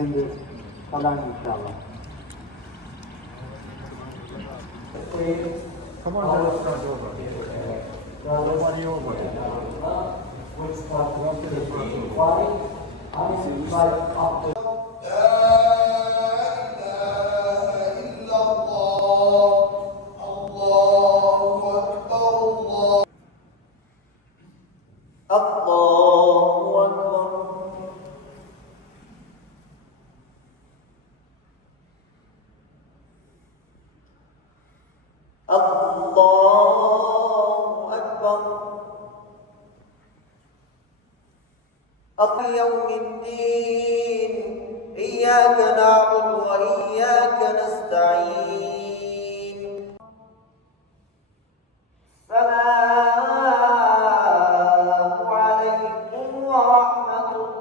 Kalan inshallah. Come on, let's start over. Nobody over. Which part? يوم الدين إياك نعبد وإياك نستعين السلام عليكم ورحمة الله.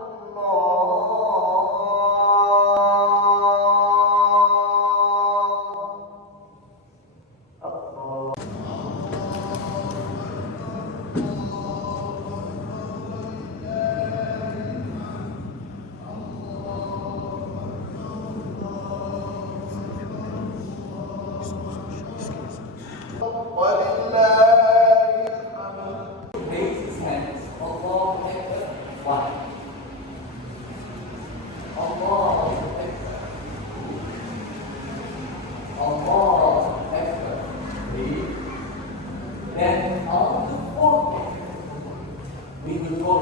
Then on the fourth, we will go